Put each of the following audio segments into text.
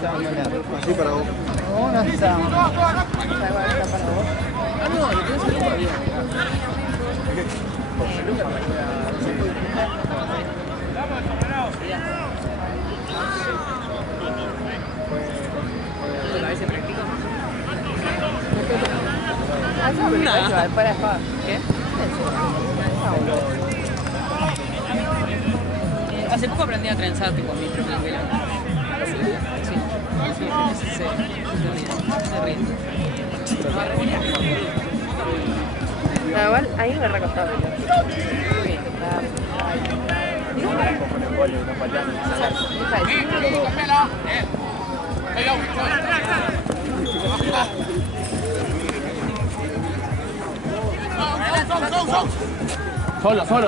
Así para vos. No está. Para vos. Ah, no, lo tienes súper bien. ¿A veces practico? No. Para ¿qué? Hace poco aprendí a trenzar tipo mi propio pelo. Sí. Se ríe. Igual ahí me he recostado.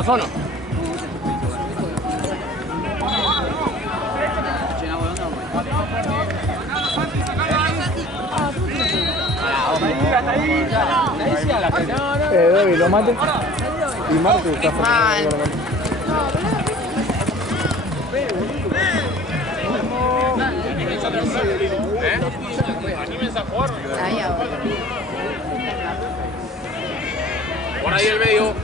Solo. David, lo mate. Y Marte está fallando. Por ahí el medio.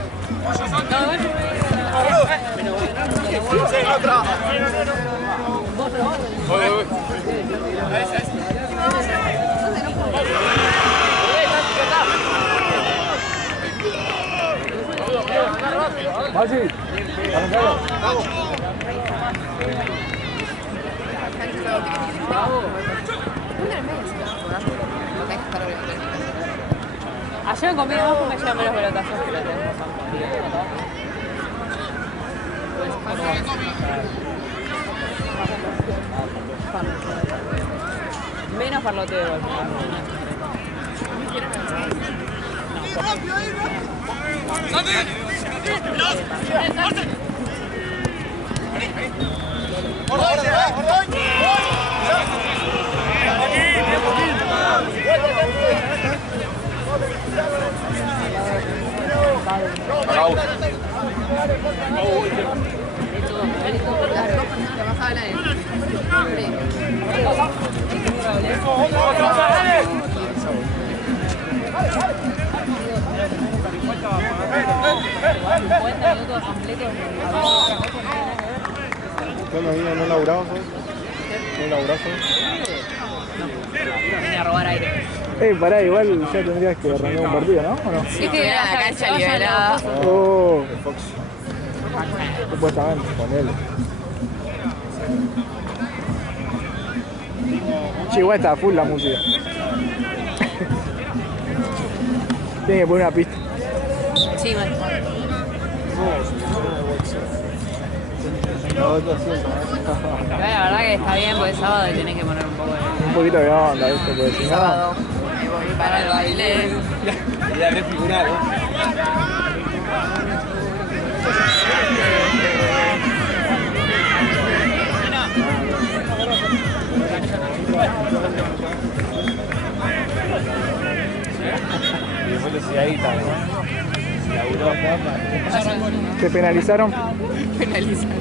Fácil. Ayer comí abajo me llevan los pelotazos, pero tenés razón. Menos parloteo de golpe. ¿No laburabas hoy? ¿No laburabas hoy? No, vine a robar aire. Pará, igual ya tendrías que arrancar un partido, ¿no? ¿O no? Sí, que la cancha liberada. Oh, Fox. Supuestamente, ponele. Che, igual está full la música. Tiene que poner una pista. Sí, man. La verdad que está bien porque es sábado y tenés que poner un poco de... Un poquito de onda, ¿viste? Porque si no... Sábado, me voy para el baile. Ya me figuraron. Y después le decía ahí también. ¿Te penalizaron? Penalizaron.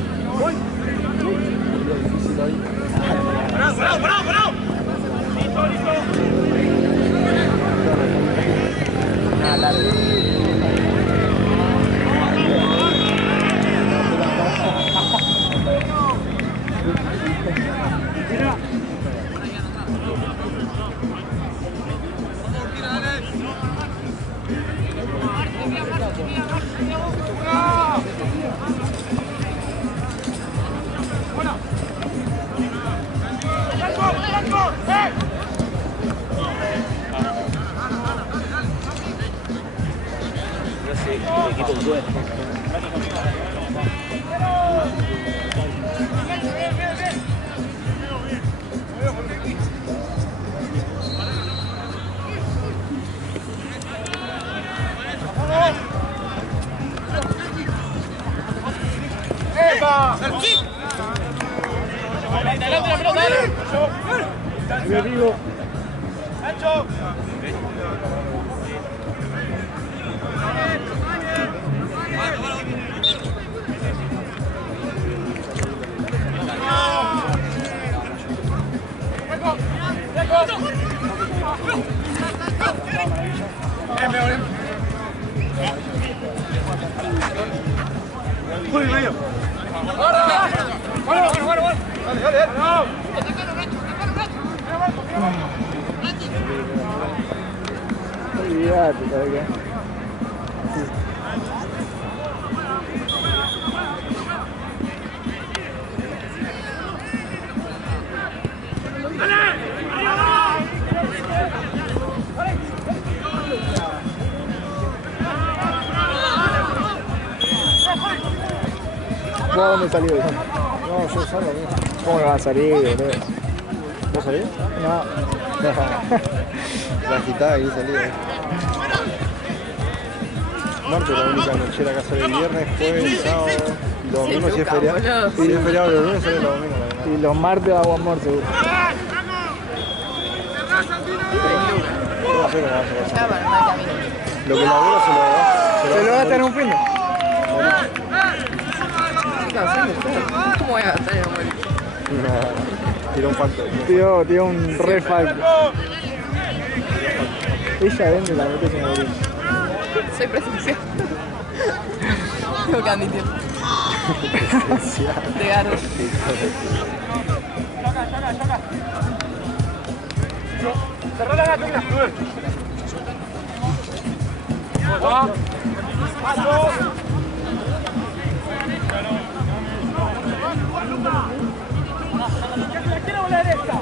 ¡Bravo! ¡Listo! ¡Adelante la pelota, dale! Yo digo... ¡Ancho! Olvídate, todavía. ¿Vos a dónde salió? No, yo salgo, amigo. ¿Cómo que va a salir, boludo? ¿Vos salís? No. La agitada y salí. Martes la única nochera que sale el viernes, jueves, sábado y los domingos si es feriado. Si es feriado los lunes sale los domingos. Y los martes va a Amor seguro. No sé cómo va a ser. Ya, bueno, no hay camino. Lo que laburo ¿Se lo gasta en un fin? ¿Cómo voy a gastar en un boliche? Tiró un facto. Tío, un re facto. Ella vende la botella en el boliche. Soy presencial. Tengo que admitir. De garo. Cerrá la gata, ¡Paso! ¡Quiero volar esta!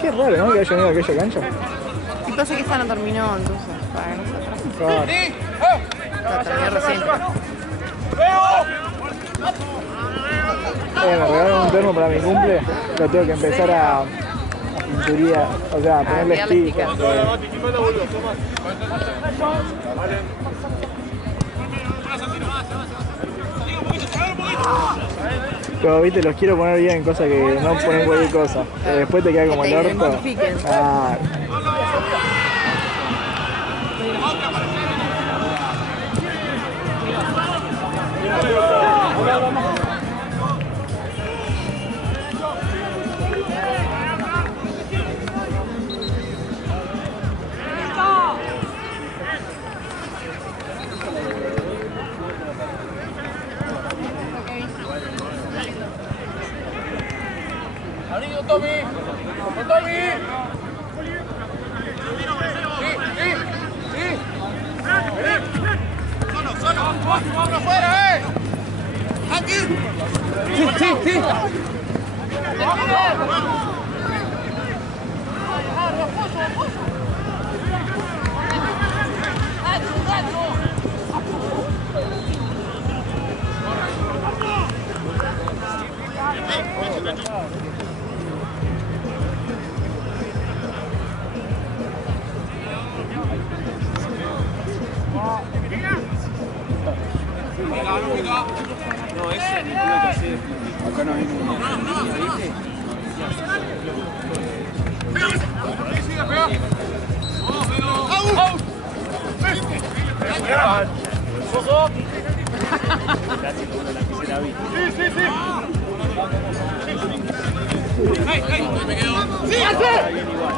Qué raro, ¿no? Que haya venido a aquella cancha. Y pasa que esta no terminó, entonces, para nosotros. Claro. La terminó recién. Me regalaron un termo para mi cumple. Lo tengo que empezar a pinturía, o sea, a ponerle tirarle stickers. Pero viste, los quiero poner bien, cosa que no ponen cualquier cosa. Después te queda como Que el te orto. identifiquen. Ah. Tommy! Tommy! Sí! ¡Solo fuera, ¡Aquí! ¡Sí! No, ese ni tuve que hacer. Acá no hay ningún. Casi como la quisiera ver. Sí! ¡Me quedo! ¡Sí, Bien igual.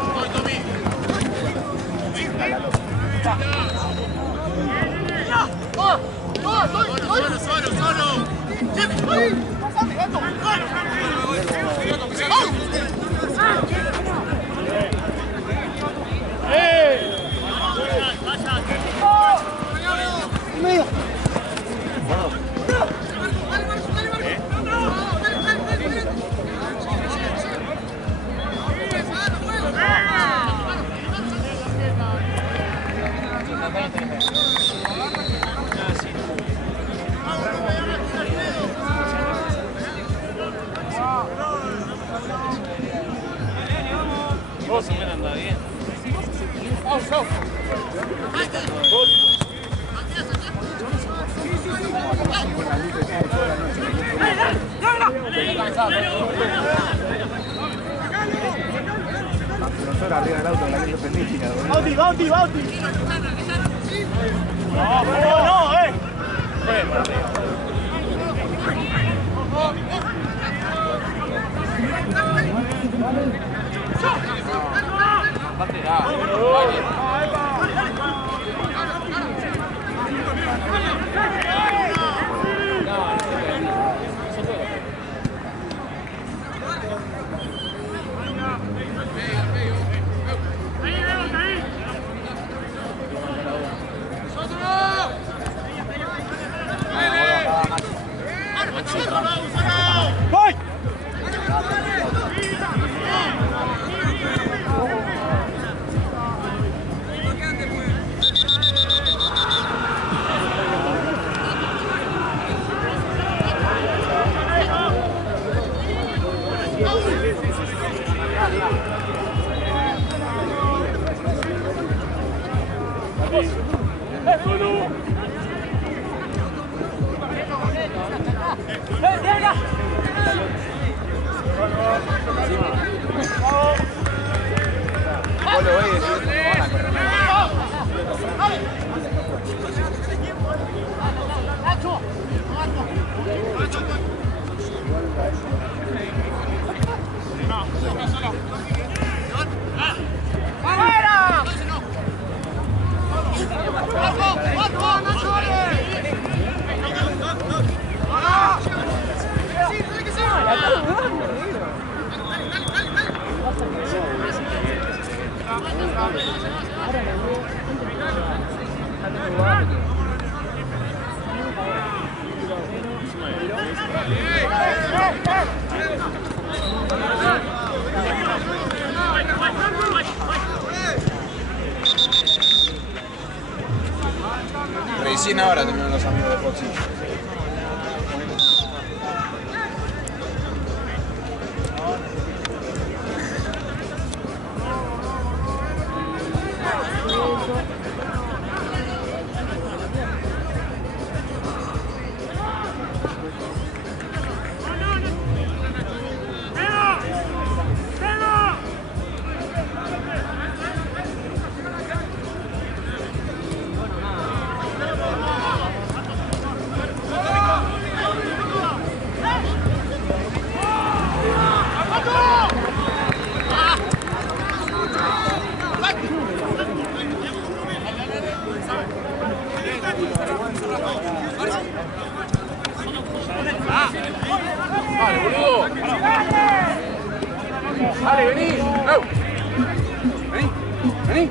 ¡Solo! ¡Pasame, gato! Vos me anda bien. estaba arriba del auto, la que sorprendí, chica. Bauti. No, Recién ahora terminaron los amigos de Foxy. Vale, boludo. Vale, vení. No. Vení.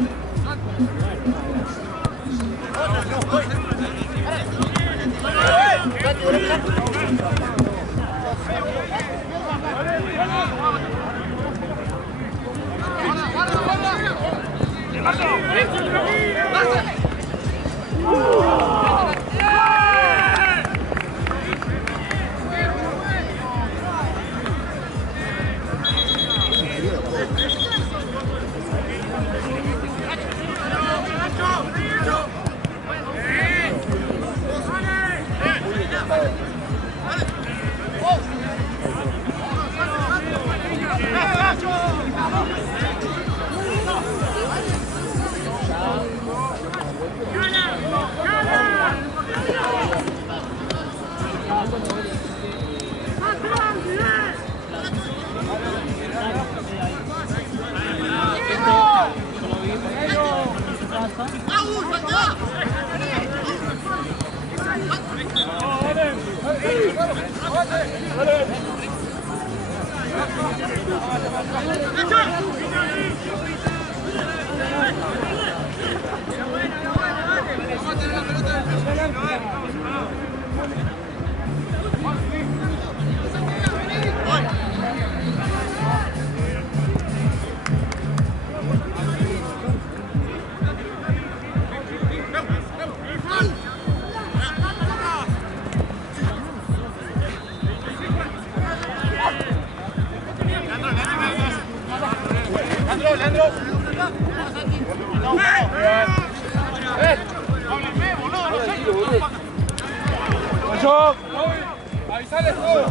Avisale todo.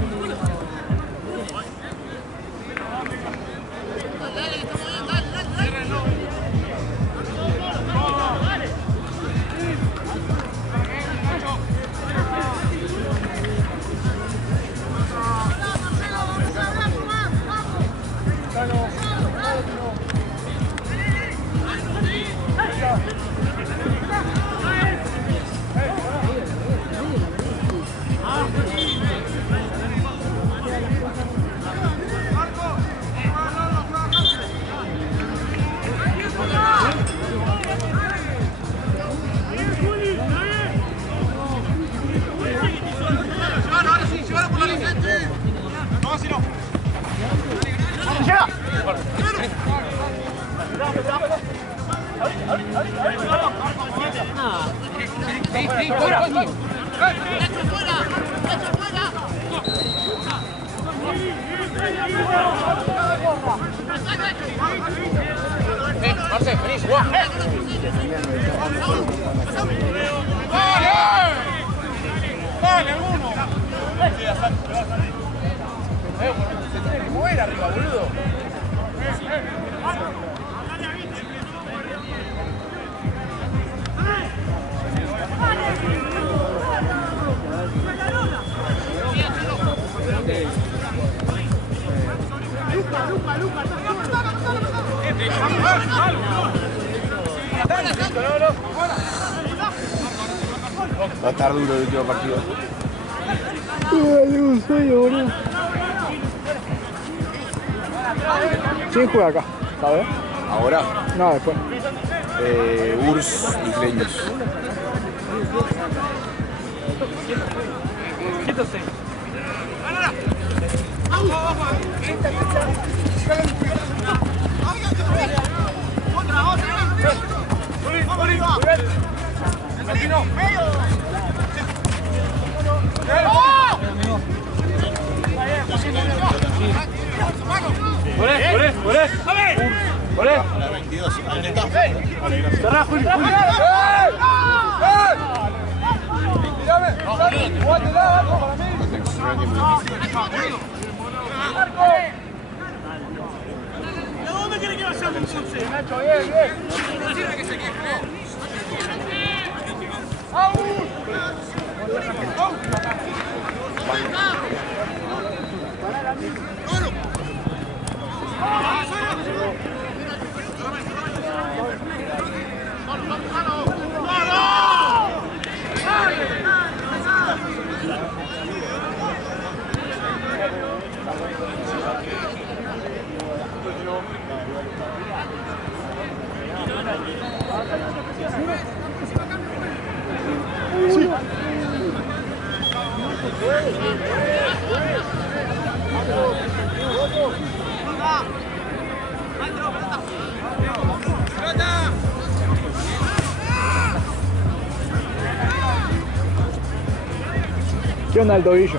Cierren, Marce, vení, jugá. ¡Dale, alguno! Se tiene que mover arriba, boludo. Va a estar duro el último partido. Tengo un sueño, boludo. ¿Quién juega acá? ¿Sabes? Ahora, No, después. Urs y Fleños. ¿De dónde quiere que vayamos entonces? Nacho, bien, bien. No sirve que se equivoque. ¿Qué onda el tobillo?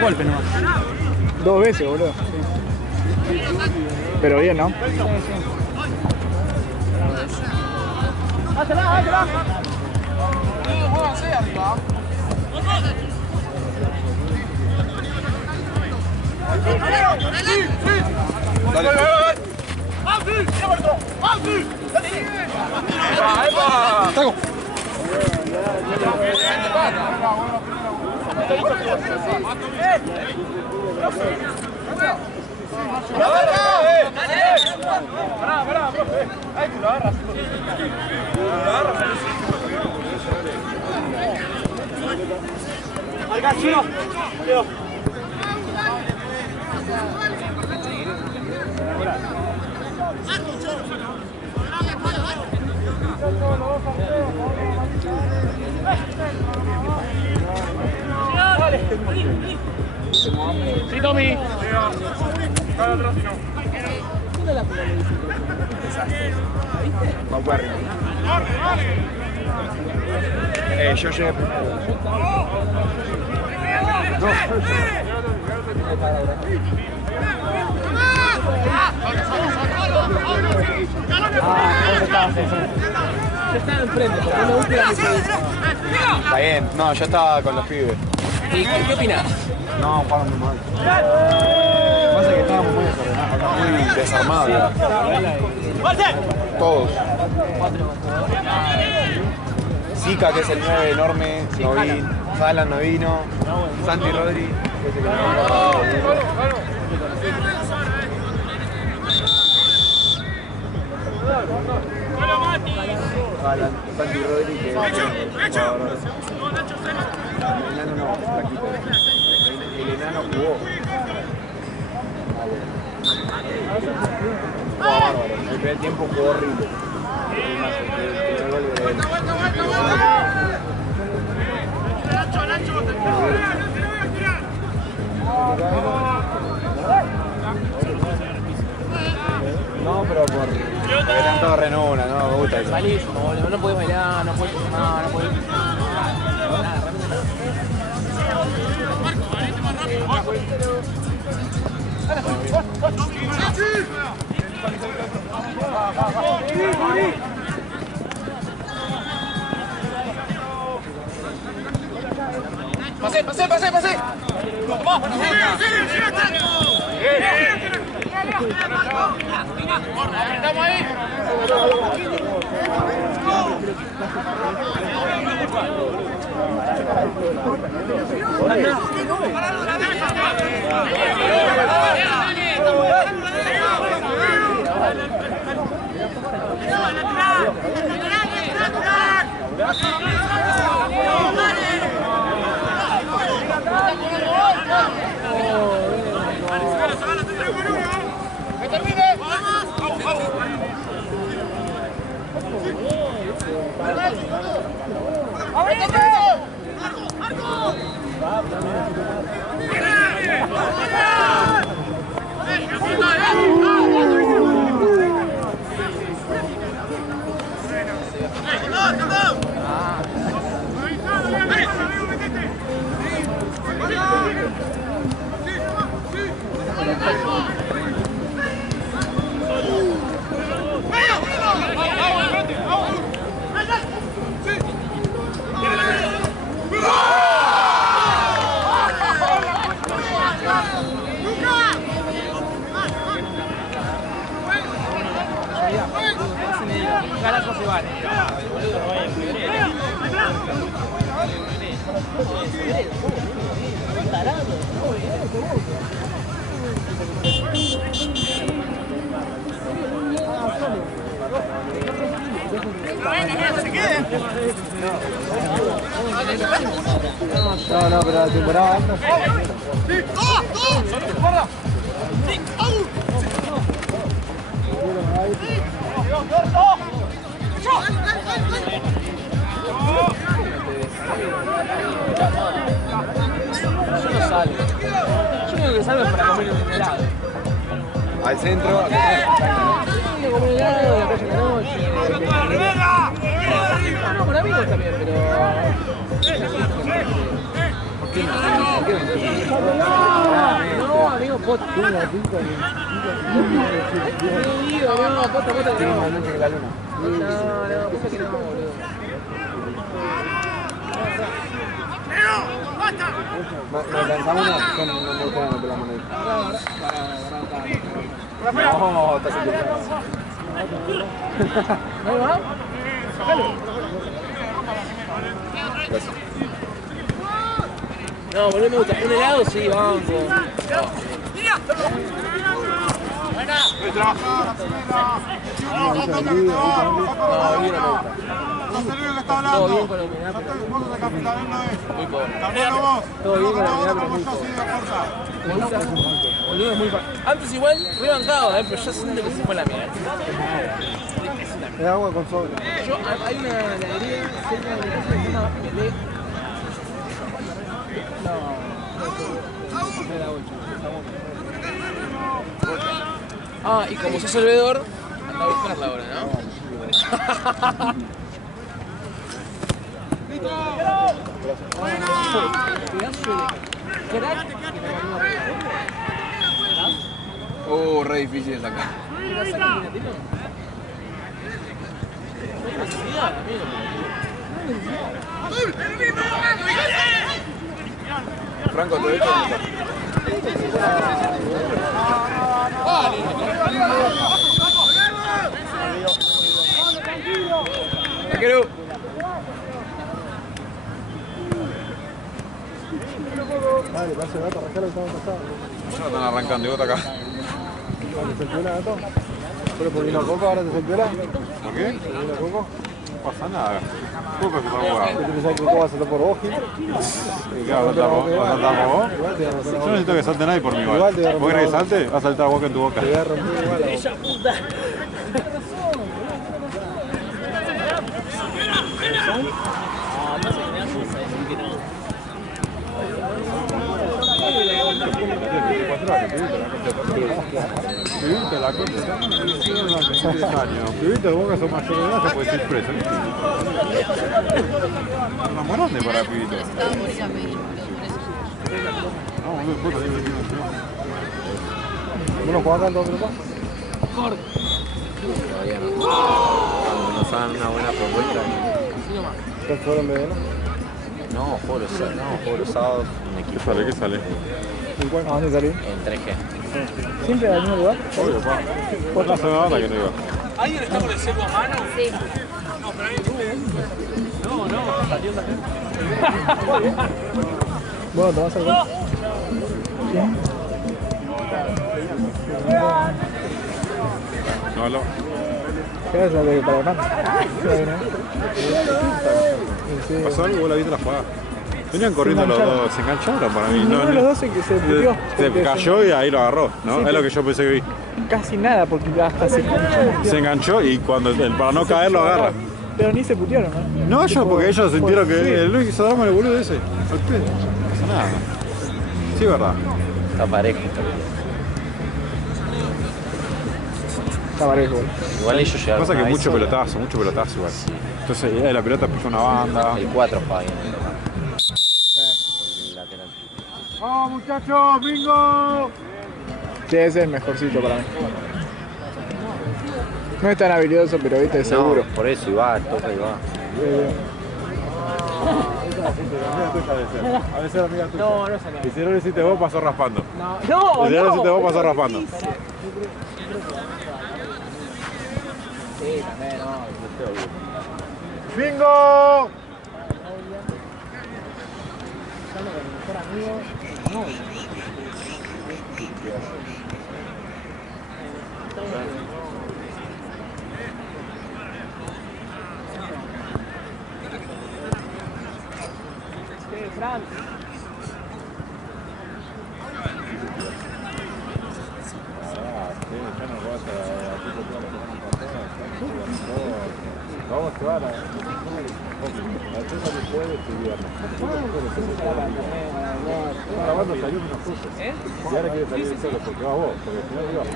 Golpe nomás. 2 veces, boludo. Pero bien, ¿no? Muévanse arriba. ¡Taco! Pará, profe. Ahí te lo agarras. Lo agarras. Acá, chino. Leo. Sí, Tommy. Cara atrás, si no. Vamos arriba. Yo llegué primero. Estaba enfrente, porque no gusta la diferencia. Está bien, no, yo estaba con los pibes. ¿Y qué opinás? No, jugaban muy mal. Pasa que estábamos muy desarmados. Todos. Zika, que es el 9 enorme, no vino. Jalan no vino. Santi Rodri, que es el que no vino. Santi Rodri, que es el jugador. El enano no, flaquito. El enano jugó. Jugó bárbaro. El primer tiempo jugó horrible. El gol de él. No, pero porque eran todos renuna, no me gusta eso. Malísimo, boludo. No podés bailar, no podés fumar, no podés. Nada, Pasé. Estamos ahí. Carajo se vale. No, pero la temporada alta. Yo no salgo. Yo único que salgo es para comer un helado. Al centro, a comer. Yo comer helado, a la calle en la noche. No, con amigos también, pero... ¿Por qué no? No, amigo, posta. No, posta, no. Noche que la luna. No, pasa que no, boludo. ¿Nos lanzamos una? Yo no me gusta la pelea moneda. No, estás equivocado. ¿No va? Sácalo. Gracias. No, boludo, me gusta. Un helado, sí, banco. Todo bien con la humedad, pero muy pobre. Todo bien con la humedad, pero muy pobre. Boludo, es muy fácil. Antes igual me he bancado, pero ya siento que se fue la mierda. Es agua con soda. Hay una heladería cerca de mi casa que se llama Melé. No era 8. Ah, y como sos el bebedor, anda a buscarla ahora, ¿no? Re difícil de sacar. Franco, te dejo. Taquero. Dale, pase el gato, arrancalo que estamos pasados. Ya no están arrancando, y vos acá. ¿Se el piola, gato? ¿Pero por vino Coco ahora te se el piola? ¿Por qué? ¿Por vino Coco? pasa nada. ¿Cómo que se está jugando? ¿Tú pensás que vos vas a saltar por vos, Gil? ¿Y qué vas a saltar vos? ¿Vas a saltar vos? Yo no necesito que salte nadie por mi igual. ¿Vos querés que salte? Vas a saltar vos que en tu boca. Te voy a romper igual a vos. Viviste la concha, 10 años. Viviste vos que sos mayor de edad, se puede ir preso. Es más grande para pibito. No, puta, digo, ¿Uno juega tanto otro más? Todavía no. Cuando nos hagan una buena propuesta. ¿Estás solo en Medellín? No, juego los sábados, un equipo. ¿Qué sale? ¿Qué sale? ¿A dónde salí? En 3G. ¿Siempre al mismo lugar? Obvio, pa. No se me va que no iba. ¿Alguien está con el celu a mano? Sí. No, pero ahí... No, salió también. Bueno, ¿te vas a algo? ¿Quién? No, no. ¿Qué es la de para acá? ¿Pasó algo? ¿Vos la viste la jugada? Venían corriendo los dos, se engancharon para mí. Ninguno de los dos se murió. Se cayó y ahí lo agarró, ¿no? Es lo que yo pensé que vi. Casi nada, porque hasta se enganchó. Se enganchó y cuando para no caer lo agarra. Pero ni se putearon, ¿no? No, ellos, porque ellos sintieron que sí. el Luis hizo drama el boludo ese. Al pedo. No pasa nada. Sí, verdad. Está parejo. Está parejo. Igual ellos llegaron Pasa que a mucho eso. pelotazo igual. Entonces la pelota pisa una banda. El 4 juega bien. El lateral. ¡Vamos muchachos! ¡Bingo! Sí, ese es el mejorcito para mí. No es tan habilidoso, pero viste, seguro. No, por eso, y va, toca y va. A veces la amiga tuya. No es amiga. Y si no lo hiciste vos, pasó raspando. No, Y si no lo hiciste vos, pasó raspando. Sí, también, no. ¡Bingo! Fran. Vamos a llevar a César después de este viernes. Grabando salió menos cosas. Y ahora quiere salir solo porque vas vos, porque si no ibas.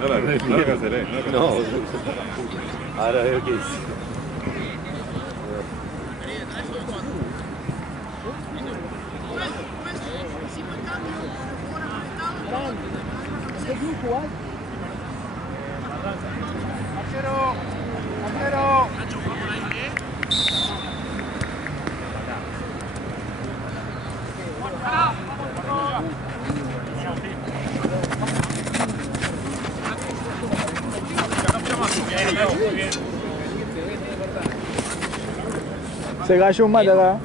No la cancelé. No, ahora veo que hice. ¡Arquero! Se cayó un mate acá.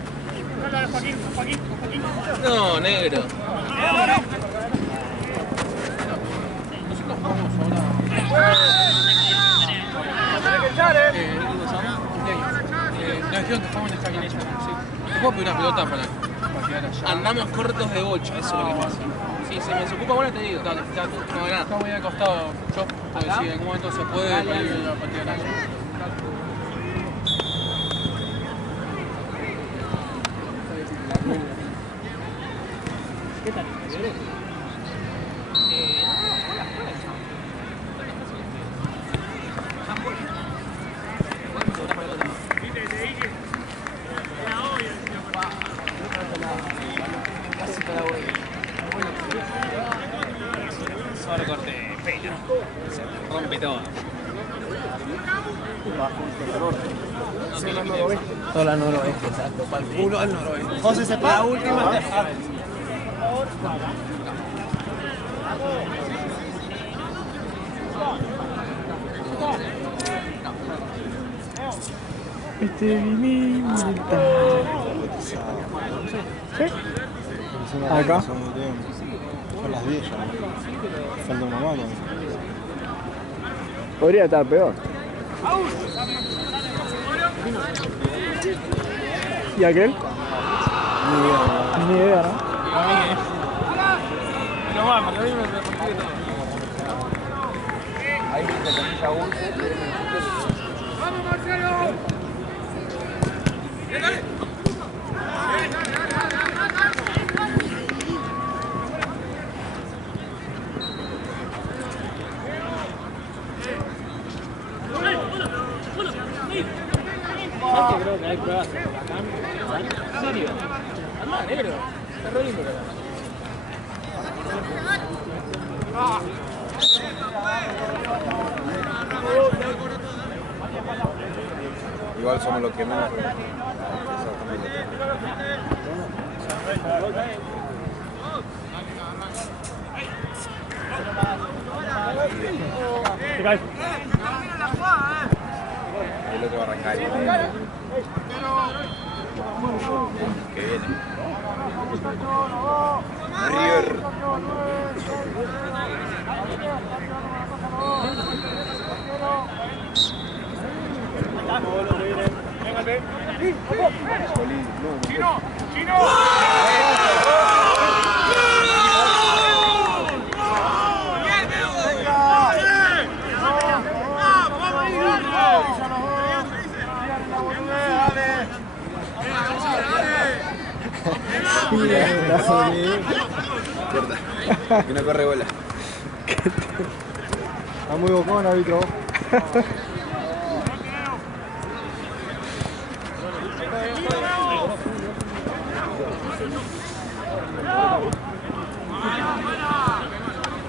No, negro. Nos dijeron que estamos en esta cancha. Sí. ¿Te puedo pedir una pelota para quedar allá? Andamos cortos de bocha, eso es lo que pasa. Sí, se me desocupa, bueno, te digo, dale, no, nada. Acá voy al costado yo, porque si en algún momento se puede, pedir la partida de allá. ¿Qué tal? Solo corte, pelo. Se rompe todo. Sola noroeste, exacto. Para el culo al noroeste. José se para. La última. ¿Sí? Acá. Son las 10 ya. Falta una mano. Podría estar peor. ¿Y aquel? Ni idea, ¿no? No va, para mí me consigue todo. Ahí te camisa dulce. ¡Vamos, Marcelo! ¡Dale! Creo que hay pruebas por acá. ¿En serio? Anda, negro. Está re lindo. Igual somos los que menos. El otro va a arrancar. Que viene. River. ¡Chino! ¡Chino! Que no corre bola. Está muy bocón, árbitro.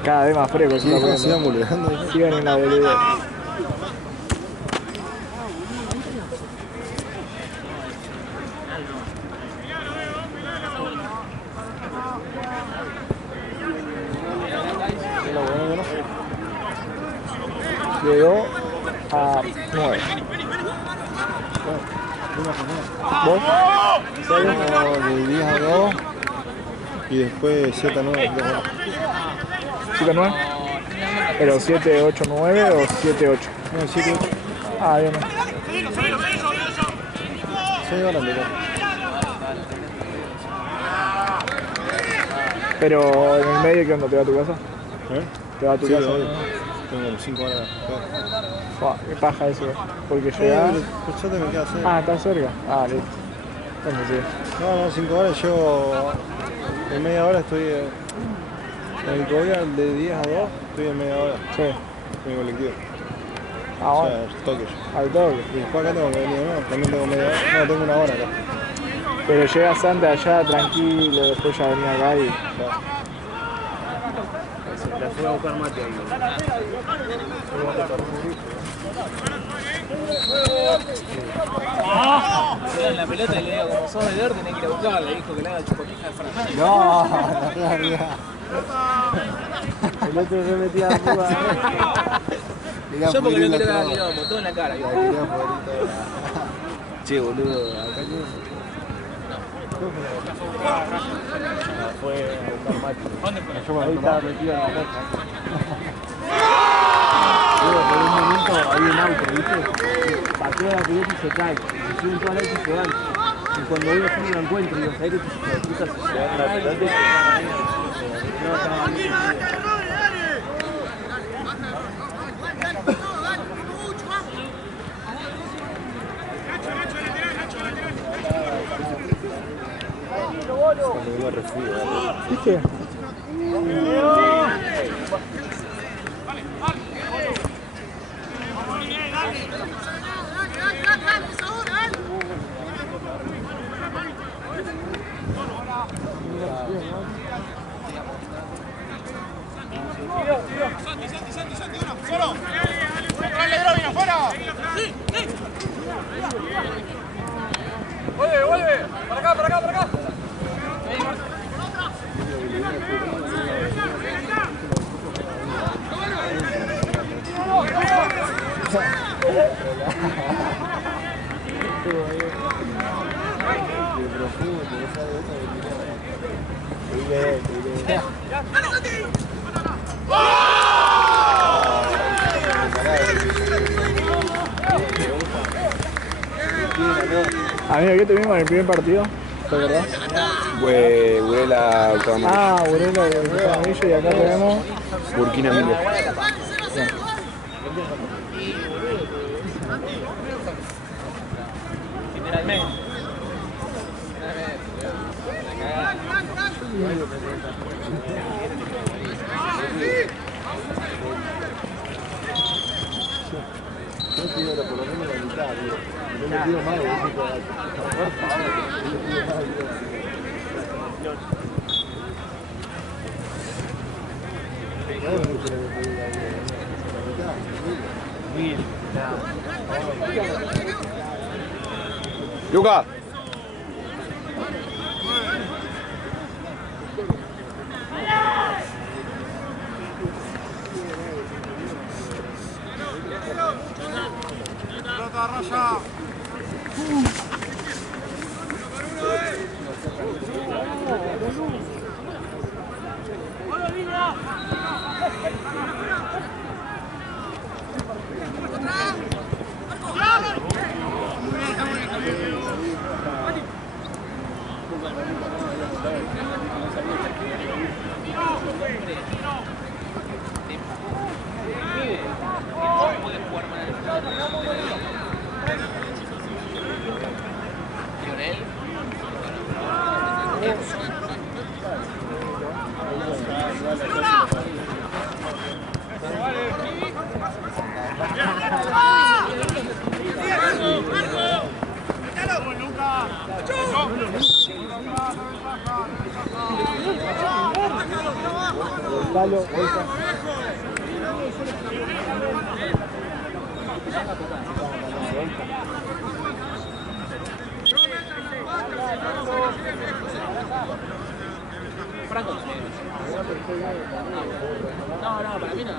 Cada vez más fresco se está poniendo. Sigan en la boludez. De 2 a 9. ¿Vos? De 10 a 2 y después 7 a 9. 7 a 9. ¿Pero 7, 8, 9 o 7, 8? No, 7 8. Ah, bien. 6 horas de Pero en el medio, ¿qué onda? ¿Te va a tu casa? ¿Eh? ¿Te va a tu Sí, casa? obvio. Tengo 5 horas. Buah, qué paja eso. Porque llegás. Pues yo te me quedo cerca. Ah, ¿estás cerca? Ah, listo. Entonces sí. No, 5 horas. Yo en media hora estoy en el Cobia, de 10 a 2, estoy en media hora. Sí. En mi colectivo. Ah, O bueno. sea, toque. Al toque. Y después acá tengo que venir, ¿no? También tengo media hora. No, tengo 1 hora acá. Pero llegas antes allá, tranquilo, después ya venís acá y. La fui a buscar mate ahí. En la pelota y le digo, como sos de tenés que ir a buscarla. Le dijo que le haga chupotija de Francia. No, la realidad. El otro se metía a fuga. Yo porque no quiero que haga quilombo, todo en la cara. Che, boludo, acá Fue a buscar mate. ¿Dónde fue? Ahí estaba metido en la casa. Por un momento había un auto, ¿viste? Patea la pelota y se cae. Se suben todas las y se van. Y cuando uno se lo encuentra, digo, ¿sabes qué puta se dan la pelota? No, estaba Cuando iba a refugio. ¿viste? ¡Solo! ¡Dale, Drovin, afuera! ¡Vuelve, vuelve! ¡Para acá, para acá, para acá! ¡Oh! Amigo, ¿qué tuvimos en el primer partido? ¿Te acordás? Burela Autoamarillo. Ah, Burela de Autoamarillo y acá tenemos Burkina Miller. por lo menos la mitad, digo. No le pido más, por favor. Lucas. Pelota raya. Franco. No, no, para mí no.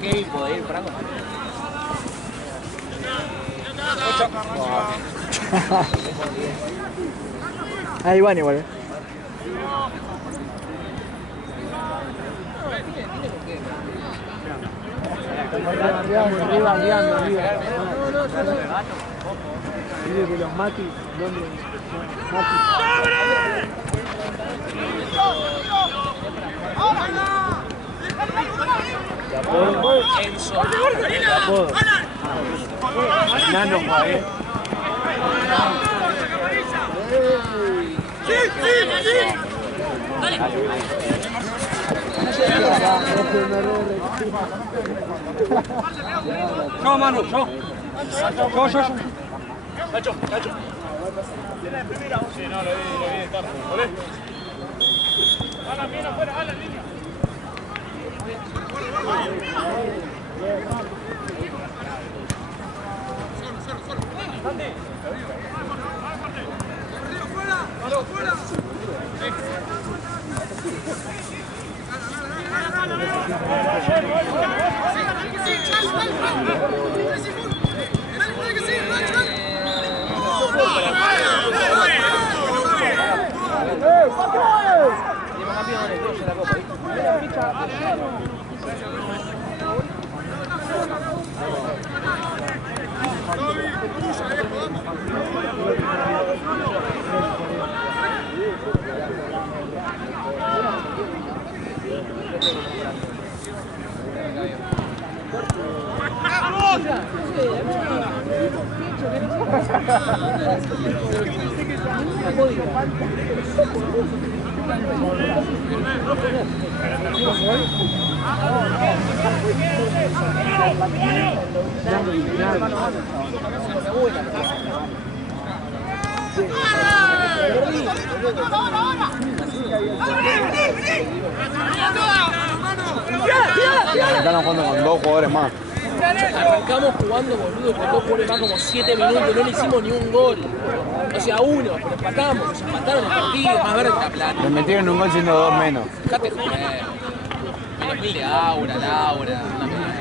¿Qué puede ir, Franco? Ahí van igual, Arriba. Dile que los Mati, ¿dónde? Nano, Yo, Manu, yo. Nacho. ¿Tiene de primera? Sí, no, lo vi de tarde. ¿Olé? Alan, bien afuera, Alan, línea. Santi. ¡Fuera! ¡Fuera! Están jugando con 2 jugadores más. Arrancamos jugando, boludo, con 2 jugadores más como 7 minutos, no le hicimos ni un gol. O sea, uno, pero empatamos, nos empataron el partido, más verde que la plata. Le metieron un gol siendo 2 menos. Dejate joder. Menos mil de Aura, Laura, una mierda.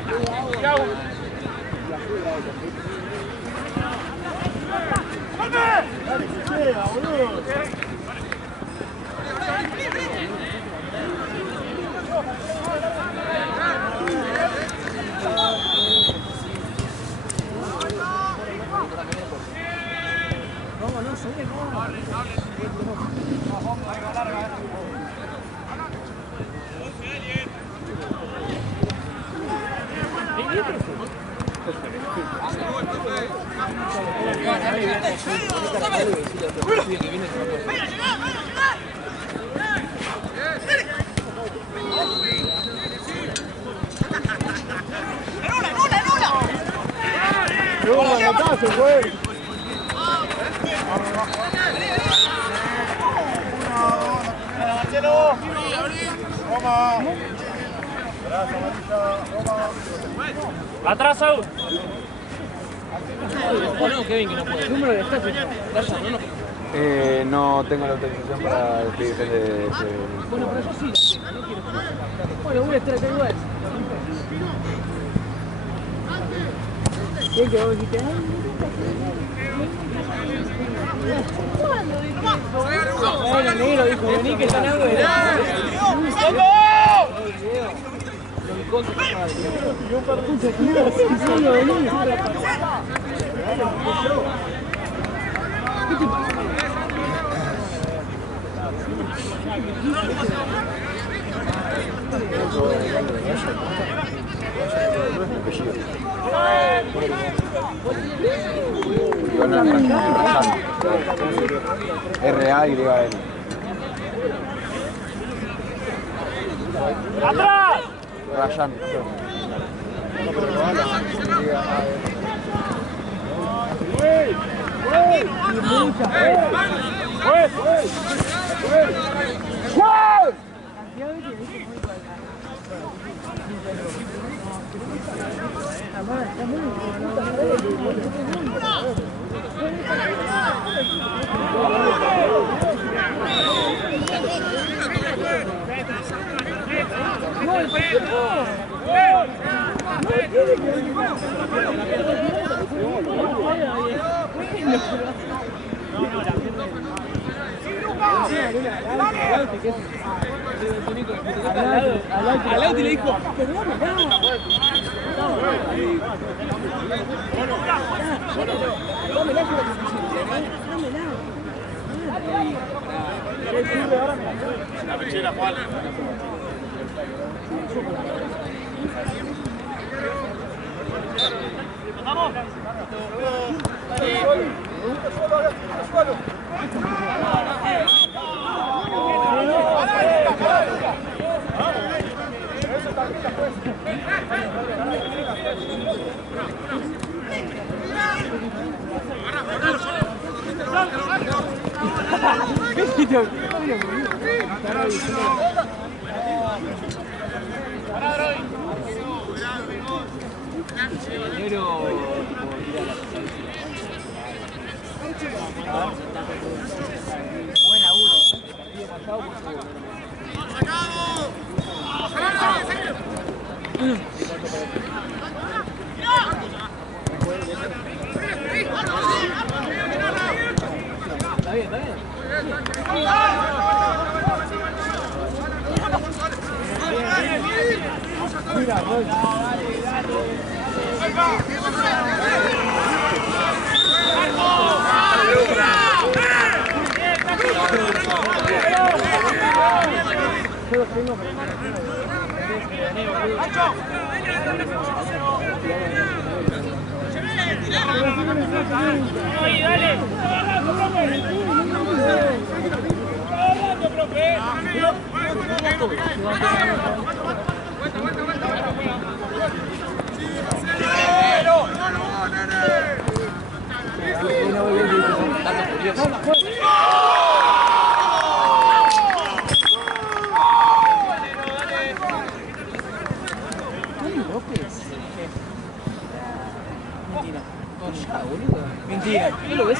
Atrás, Saúl. Bueno, Kevin, que no puede. Número de estatus. No tengo la autorización para despedirse de ese. Bueno, pero yo sí. Bueno, voy a estar acá igual. ¿Qué que vos dijiste? Bueno, negro dijo, vení que están algo de R-A-Y-N. ¡Atrás! Rayan. Al auto le dijo, La pechera, Juan. ¡Vamos! Ahí, dale. Mentira. ¿Qué lo ves?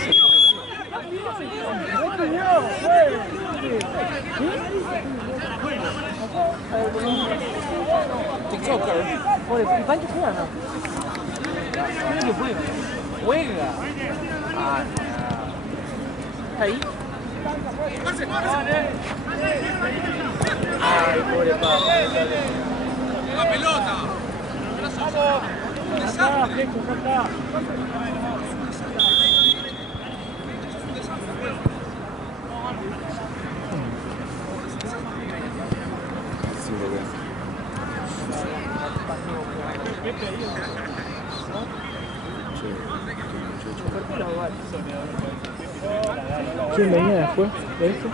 TikToker. Joder, ¿y Pancho juega o no? Creo que juega. Juega. Ah, no. ¿Está ahí? Ay, pobre Pablo. ¡La pelota! ¿Quién venía después de esto?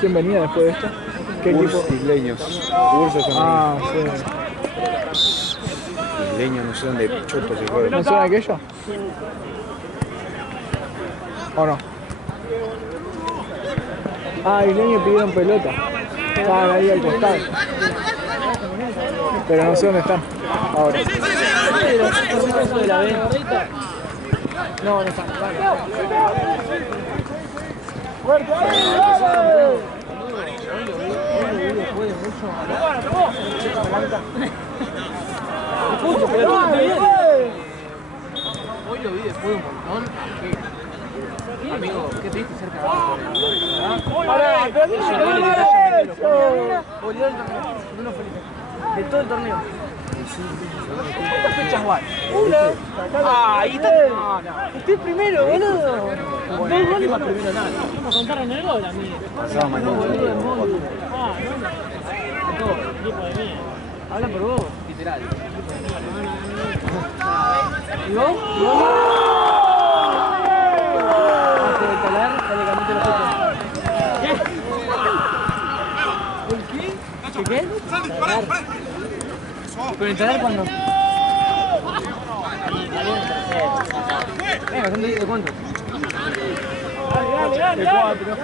¿Quién venía después de esto? ¿Qué equipo? Isleños. Ursos son Ah, sí. isleños, no sé dónde choto se juega. ¿No son aquellos? ¿O no? Ah, Isleños pidieron pelota. Estaban ahí al costado. Pero no sé dónde están ahora. No, no está. Hoy lo vi después de un montón. Amigo, qué triste ser cagado por el de todo el torneo. ¿Cuántas fechas van? Una. Ah, ahí está. Usted primero, boludo. Dos goles más primero nada. ¿Cómo contaron el gol, amigo? Pasado mañana. Ah, no. Tipo de mí. Habla por vos, literal. ¿Y vos? ¿Y vos? Antes de talar, dale cambiate los ojos. ¿Qué? ¿Qué? Pero entrar cuando. Venga, ¿son de cuánto? Dale. De 4.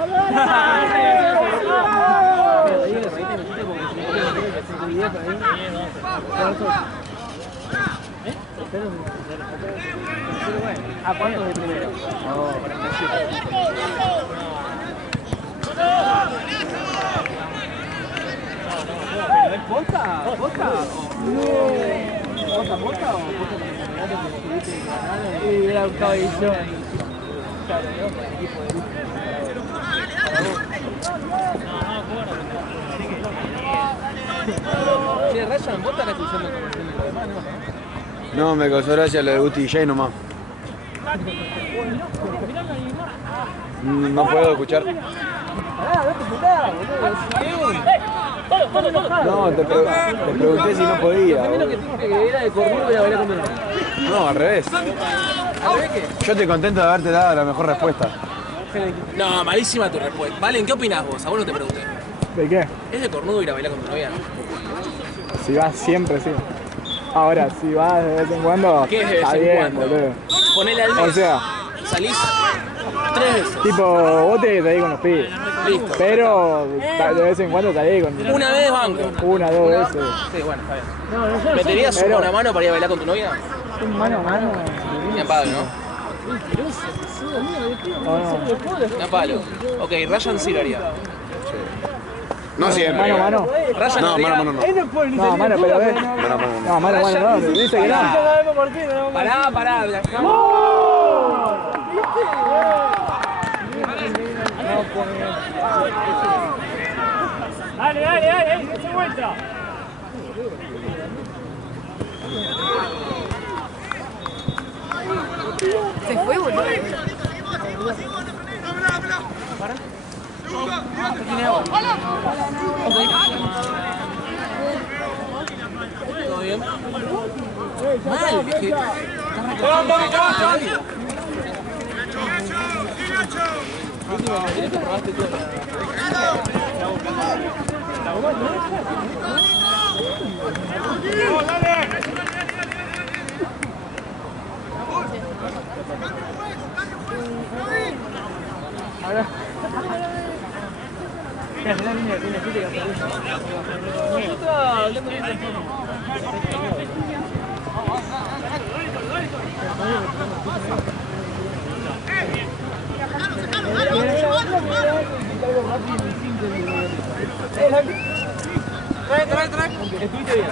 ¿A cuánto de primero? No, 47. ¿Es posta? ¿Posta? ¿Posta o posta que estuviste ganando? Sí, era un cabello. Claro, ¿no? Para el equipo de lujo. Che, Ryan, ¿vos estás escuchando conversación de los demás, no? No, me causó gracia lo de Guti y Jay nomás. No puedo escuchar. No, te pregunté si no podía. Primero que dije que era de cornudo y la bailar conmigo. No, al revés. ¿Al revés qué? Yo estoy contento de haberte dado la mejor respuesta. No, malísima tu respuesta. Valen, ¿qué opinás vos? A vos no te pregunté. ¿De qué? ¿Es de cornudo ir a bailar con tu novia? Si vas siempre, sí. Ahora, si vas de vez en cuando, ¿Qué es de vez está en bien, cuando? boludo. Ponele al mes. O sea, Salís 3 veces. tipo, vos te ahí con los pibes. Listo. Pero de vez en cuando salís con Una vez banco. una, dos veces. Sí, bueno, está bien. ¿Meterías una mano para ir a bailar con tu novia? Mano a mano. Ni a palo, ¿no? Ni a palo. Ok, Ryan sí lo haría. No siempre. Mano a mano. Ryan No, haría- mano a mano no. No, mano, pero ves. Mano a mano no. No, mano a mano no. Dice que no. Pará. Dale, ahí se muestra. Se fue, boludo. ¿Todo bien? Mal, que... Trae. Estuviste bien.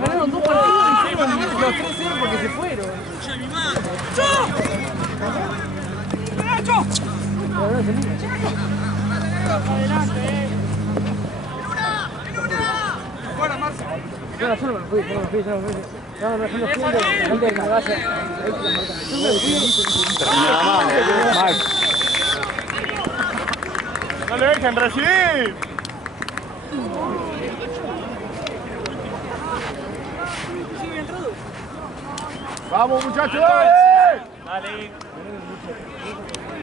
Ganaron 2 partidos y los 3-0 porque se fueron. No, yo no me fui. No, no fui. Antes de que me vaya. ¡No le dejen recibir! ¡Vamos, muchachos! ¡Dale!